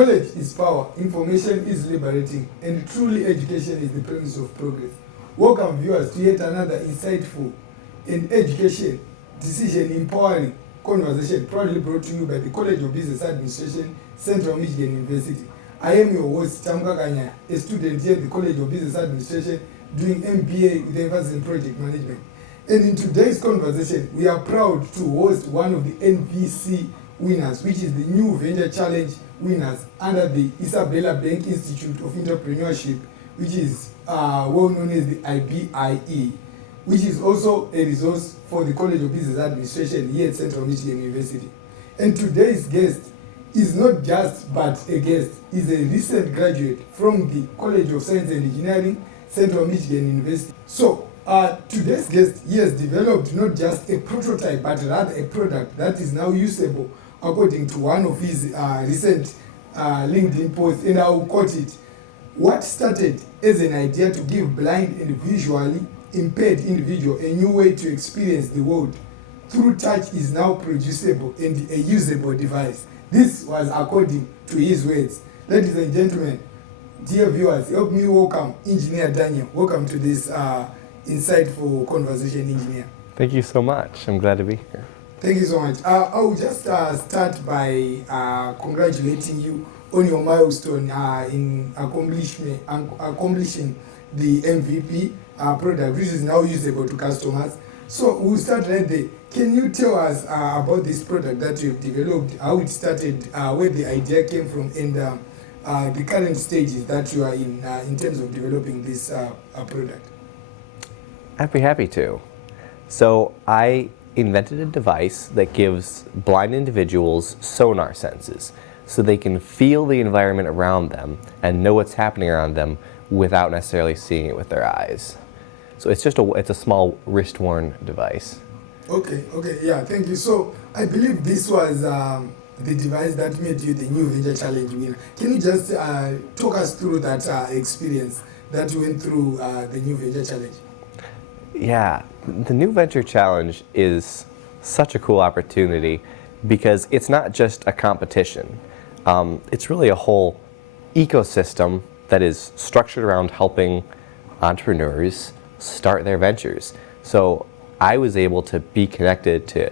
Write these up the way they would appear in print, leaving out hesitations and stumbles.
Knowledge is power, information is liberating, and truly education is the premise of progress. Welcome viewers to yet another insightful and education, decision empowering conversation proudly brought to you by the College of Business Administration, Central Michigan University. I am your host, Tamuka Kanyai, a student here at the College of Business Administration doing MBA with emphasis in project management. And in today's conversation, we are proud to host one of the NVC winners, which is the New Venture Challenge winners under the Isabella Bank Institute of Entrepreneurship, which is well known as the IBIE, which is also a resource for the College of Business Administration here at Central Michigan University. And today's guest is not just but a guest, is a recent graduate from the College of Science and Engineering, Central Michigan University. So today's guest, he has developed not just a prototype but rather a product that is now usable according to one of his recent LinkedIn posts, and I will quote it. What started as an idea to give blind and visually impaired individual a new way to experience the world through touch is now producible and a usable device. This was according to his words. Ladies and gentlemen, dear viewers, help me welcome Engineer Daniel. Welcome to this insightful conversation, Engineer. Thank you so much. I'm glad to be here. Thank you so much. I will just start by congratulating you on your milestone in accomplishing the MVP product, which is now usable to customers. So we'll start right there. Can you tell us about this product that you've developed, how it started, where the idea came from, and the current stages that you are in terms of developing this product? I'd be happy to. So I invented a device that gives blind individuals sonar senses, so they can feel the environment around them and know what's happening around them without necessarily seeing it with their eyes. So it's a small wrist-worn device. Okay, yeah, thank you. So I believe this was the device that made you the New Venture Challenge winner. Can you just talk us through that experience that you went through the New Venture Challenge? Yeah, the New Venture Challenge is such a cool opportunity because it's not just a competition. It's really a whole ecosystem that is structured around helping entrepreneurs start their ventures. So I was able to be connected to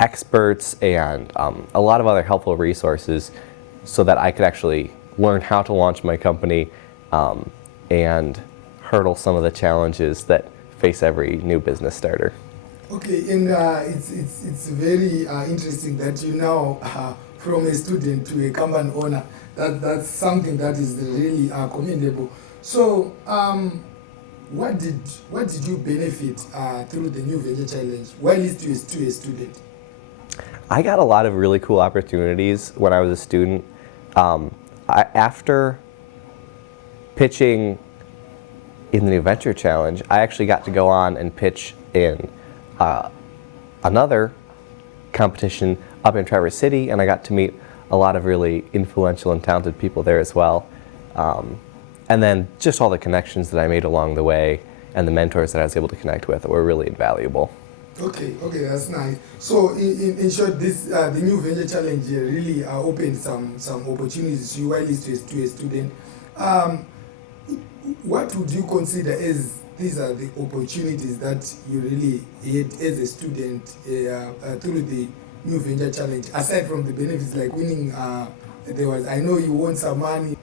experts and a lot of other helpful resources so that I could actually learn how to launch my company and hurdle some of the challenges that face every new business starter. Okay, and it's very interesting that you now from a student to a company owner. That's something that is really commendable. So what did you benefit through the New Venture Challenge while you were a student? I got a lot of really cool opportunities when I was a student. After pitching in the New Venture Challenge, I actually got to go on and pitch in another competition up in Traverse City, and I got to meet a lot of really influential and talented people there as well. And then just all the connections that I made along the way and the mentors that I was able to connect with were really invaluable. Okay, that's nice. So in short, this the New Venture Challenge really opened some opportunities to you while you were a student. What would you consider as these are the opportunities that you really had as a student through the New Venture Challenge, aside from the benefits like winning? I know you won some money.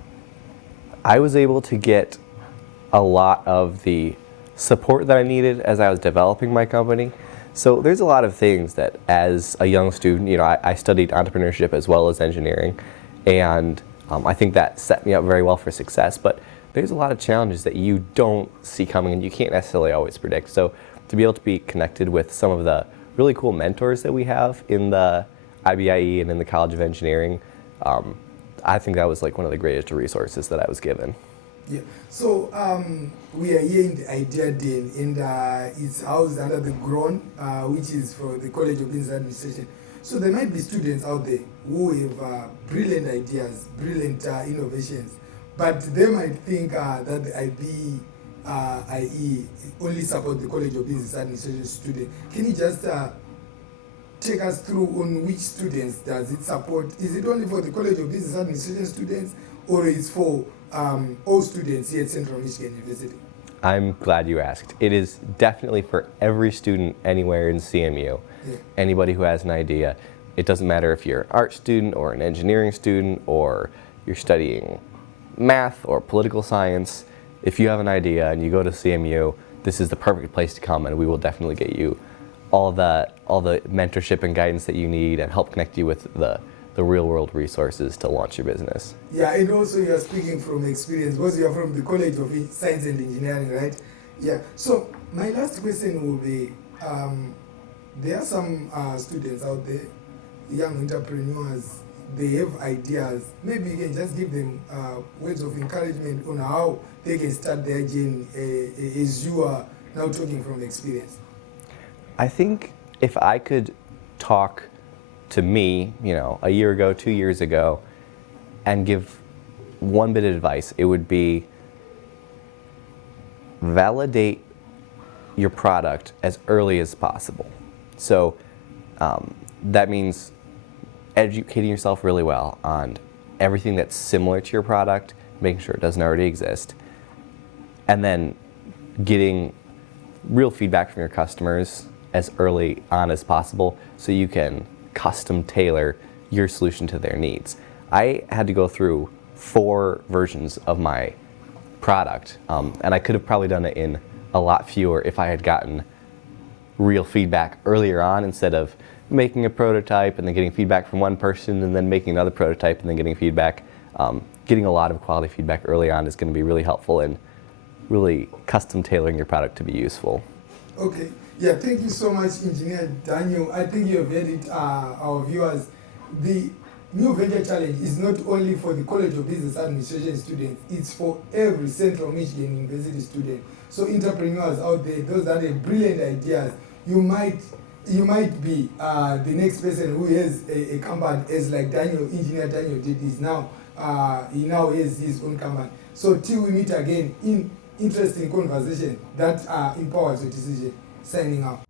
I was able to get a lot of the support that I needed as I was developing my company. So there's a lot of things that as a young student, I studied entrepreneurship as well as engineering, and I think that set me up very well for success. But there's a lot of challenges that you don't see coming and you can't necessarily always predict. So to be able to be connected with some of the really cool mentors that we have in the IBIE and in the College of Engineering, I think that was like one of the greatest resources that I was given. Yeah. So we are here in the Idea Den, and it's housed under the GRON, which is for the College of Business Administration. So there might be students out there who have brilliant ideas, brilliant innovations, but they might think that the IBIE only support the College of Business Administration students. Can you just take us through on which students does it support? Is it only for the College of Business Administration students, or is for all students here at Central Michigan University? I'm glad you asked. It is definitely for every student anywhere in CMU. Yeah. Anybody who has an idea. It doesn't matter if you're an art student or an engineering student or you're studying math or political science. If you have an idea and you go to CMU, this is the perfect place to come, and we will definitely get you all the mentorship and guidance that you need and help connect you with the real world resources to launch your business. Yeah, and also you are speaking from experience because you are from the College of Science and Engineering, right? Yeah. So my last question will be, there are some students out there, young entrepreneurs, they have ideas. Maybe you can just give them words of encouragement on how they can start their journey as you are now talking from experience. I think if I could talk to me, a year ago, 2 years ago, and give one bit of advice, it would be validate your product as early as possible. So that means educating yourself really well on everything that's similar to your product, making sure it doesn't already exist, and then getting real feedback from your customers as early on as possible so you can custom tailor your solution to their needs. I had to go through 4 versions of my product, and I could have probably done it in a lot fewer if I had gotten real feedback earlier on instead of making a prototype and then getting feedback from one person and then making another prototype and then getting feedback. Getting a lot of quality feedback early on is going to be really helpful in really custom tailoring your product to be useful. Okay. Yeah, thank you so much, Engineer Daniel. I think you have heard it, our viewers. The New Venture Challenge is not only for the College of Business Administration students, it's for every Central Michigan University student. So entrepreneurs out there, those that have brilliant ideas, you might be the next person who has a company, as like Engineer Daniel did this now. He now has his own company. So till we meet again in interesting conversation that empowers your decision. Signing out.